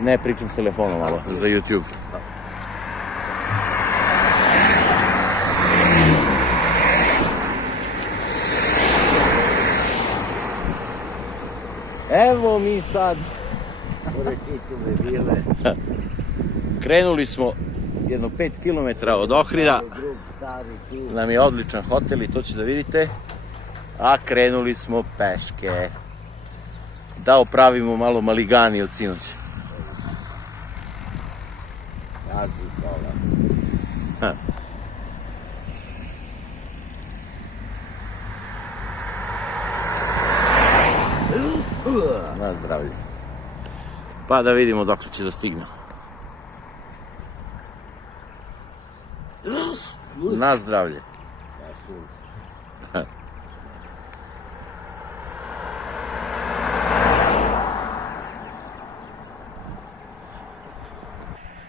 Ne, pričam s telefonom malo, za YouTube. Evo mi sad. Krenuli smo jedno 5 km od Ohrida. Nam je odličan hotel i to ćete da vidite. A krenuli smo peške. Da opravimo malo maligani od sinoć. Na zdravlje. Pa da vidimo dok će da stignemo. Na zdravlje.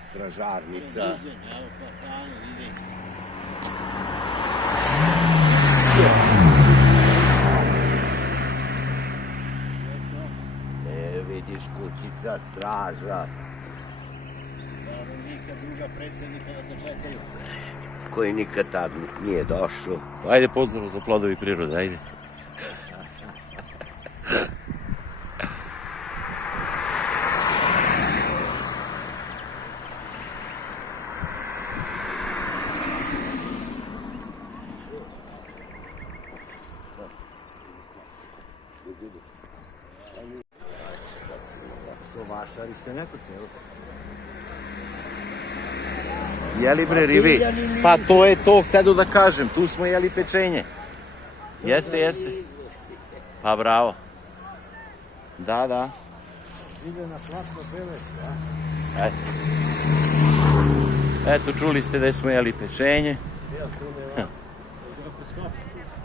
Stražarnica. Vidiš kućica, straža. Nikad druga predsjednika da se čekaju. Koji nikad tad nije došao. Ajde, pozdrav za plodovi prirode, ajde. Vašari ste neko selo. Jeli bre ribi? Pa to je to, htjedu da kažem, tu smo jeli pečenje. Jeste, jeste. Pa bravo. Da, da. Ide na platno bele, Eto, čuli ste da smo jeli pečenje.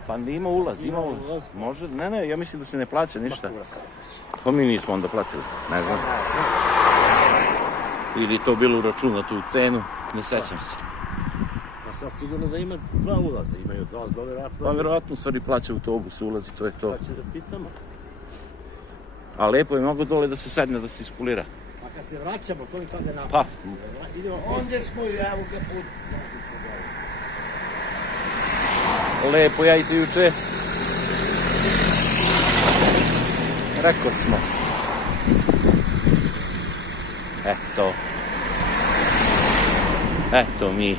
Pa ima ulaz, ima ulaz. Može, ne, ja mislim da se ne plaća ništa. Pa mi nismo onda platili, ne znam. Ili to bilo uračunato u cenu, ne sećam se. Pa sad sigurno da ima dva ulaza, imaju dozvole vjerojatno. Pa vjerojatno stvari plaća autobus, ulazi, to je to. Pa će da pitamo. A lepo je mnogo dole da se sedne, da se iskulira. Pa kad se vraćamo, to mi tada napad. Pa. Idemo, onda smo i evo ga put. Lepo, ja i ti juče. Rekao smo. Eto. Eto mi.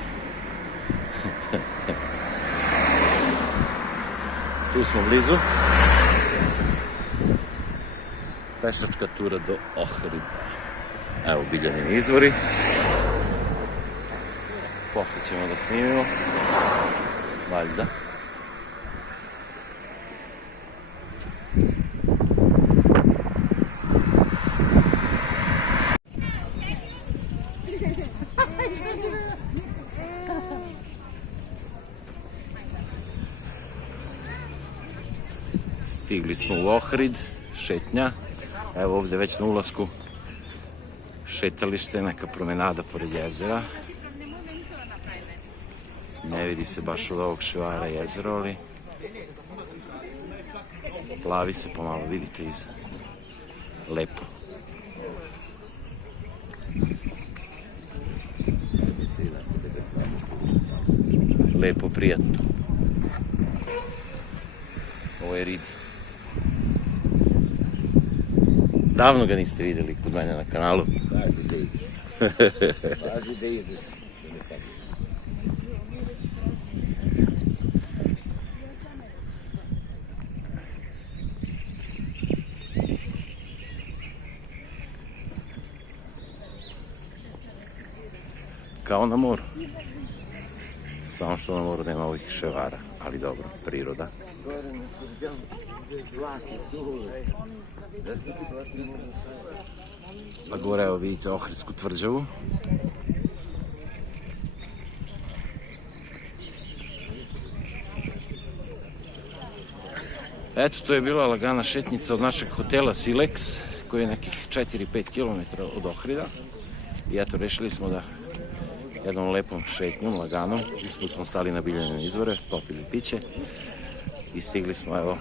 Tu smo blizu. Pešačka tura do Ohrida. Evo Biljanini izvori. Posle ćemo da snimimo. Valjda. Stigli smo u Ohrid, šetnja. Evo ovdje već na ulasku šetalište, neka promenada pored jezera. Ne vidi se baš od ovog šivara jezero, ali plavi se pomalo, vidite iz lepo. Lepo, prijatno. Ovo je ribi. Davno ga niste vidjeli kod mene na kanalu. Pazi da ideš. Pazi da ideš. Kao na moru. Samo što na moru nema ovih ševara, ali dobro, priroda. A gore, evo vidite Ohridsku tvrđavu. Eto, to je bila lagana šetnica od našeg hotela Silex, koji je nekih 4-5 km od Ohrida. I eto, rešili smo da jednom lepom šetnjom, laganom, ispod smo stali na Biljanine izvore, popili piće i stigli smo, evo,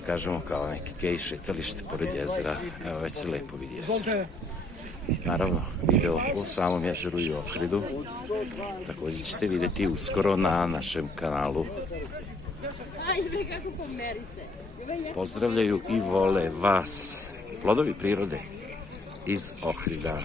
da kažemo kao neki kej šetalište pored jezera. Evo već se lepo vidi jezero. Naravno, video o samom jezeru i Ohridu također ćete vidjeti uskoro na našem kanalu. Pozdravljaju i vole vas plodovi prirode iz Ohrida.